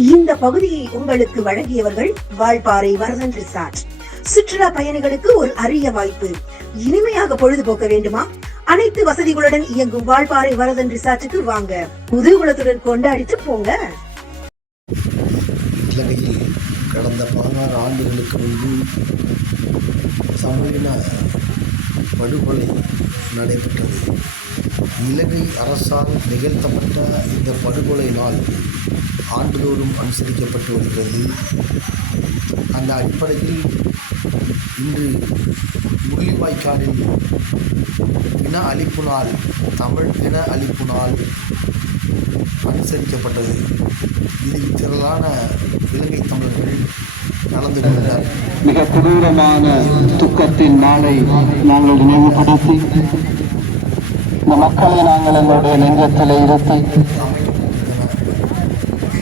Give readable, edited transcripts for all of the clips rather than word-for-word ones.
இந்த பகுதியை உங்களுக்கு வழங்கியவர்கள் வால்பாறை வரதன் ரிசார்ட். சுற்றுலா பயணிகளுக்கு ஒரு அரிய வாய்ப்பு. இனிமையாக பொழுதுபோக்க வேண்டுமா? அனைத்து வசதிகளுடன் இயங்கும் வால்பாறை வரதன் ரிசார்ட்டுக்கு வாங்க. குதூகலத்துடன் கொண்டாடிட்டு போங்க. இலங்கையில் கடந்த 16 ஆண்டுகளுக்கு முன்பு சமூக படுகொலை நடைபெற்றது. இலங்கை அரசால் நிகழ்த்தப்பட்ட இந்த படுகொலை நாள் ஆண்டுதோறும் அனுசரிக்கப்பட்டு வருகிறது. அந்த அடிப்படையில் இன்று முள்ளிவாய்க்காலில் இன அழிப்பு நாள், தமிழ் இன அழிப்பு நாள் அனுசரிக்கப்பட்டது. இதில் திரளான இலங்கை தமிழர்கள் கலந்து கொண்டார். மிக கொடூரமான துக்கத்தின் நாளை நாங்கள் நினைவுபடுத்தி இந்த மக்களை நாங்கள் எங்களுடைய நெஞ்சத்தில் இருத்தி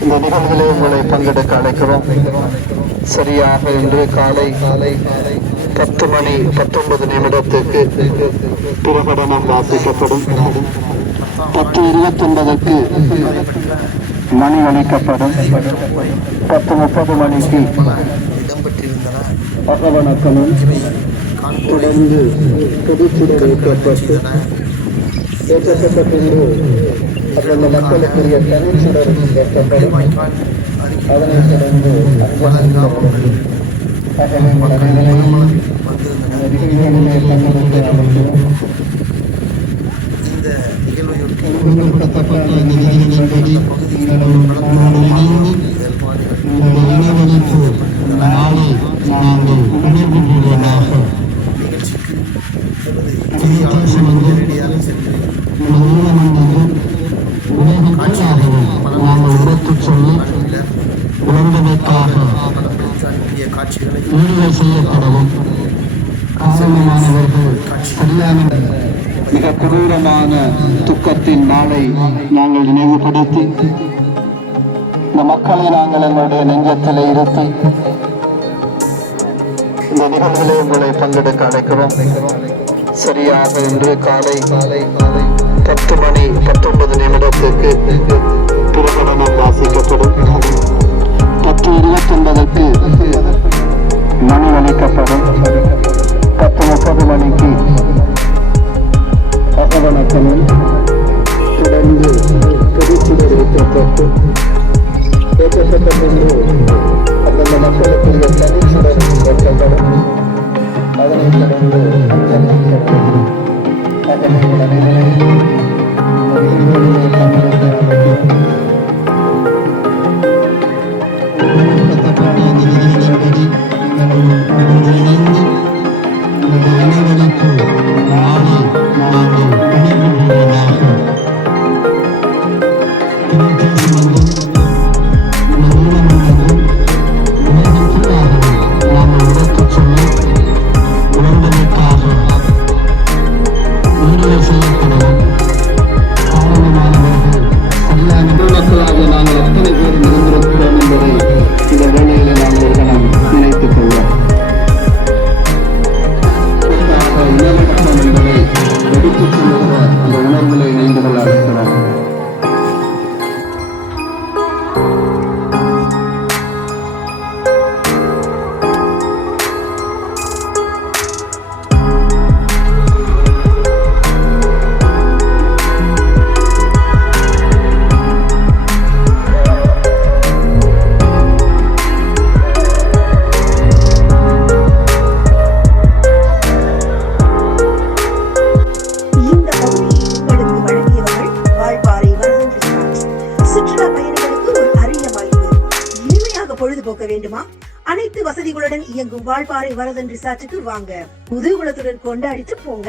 இந்த நிகழ்வுகளை உங்களை பங்கெடுக்க அழைக்கிறோம். சரியாக இன்று காலை 10 மணி 19 நிமிடத்துக்கு பிரகடனம் வாசிக்கப்படும். 10:29க்கு மணி அளிக்கப்படும். 10:30 மணிக்கு பகவணக்கமும் தொடர்ந்து பொதுச்சுடர் வைக்கப்பட்டு ஏற்றப்பட்ட பின்பு அந்த மக்களுக்குரிய தனிச்சுடர் ஏற்றப்படும். அதனைத் தொடர்ந்து மிக கொடூரமான துக்கத்தின் நாளை நாங்கள் நினைவுபடுத்தி இந்த மக்களை நாங்கள் எங்களுடைய நெஞ்சத்தில் இருத்தி இந்த நிகழ்வுகளை உங்களை பங்கெடுக்க அழைக்கிறோம். சரியாக இன்று காலை 10 மணி 19 நிமிடத்துக்கு பிரகடனம் வாசிக்கப்படும். 10:29க்கு மணி அளிக்கப்படும். 10:30 மணிக்கு பகவணக்கமும் தொடர்ந்து பொதுச்சுடர் வைக்கப்பட்டு ஏற்றப்பட்ட பின்பு அந்த மக்களுக்குரிய தனிச்சுடர் ஏற்றப்படும். அதனைத் தொடர்ந்து பொழுதுபோக்க வேண்டுமா? அனைத்து வசதிகளுடன் இயங்கும் வால்பாறை வரதன் ரிசார்ட்டுக்கு வாங்க. குதூகலத்துடன் கொண்டாடிட்டு போங்க.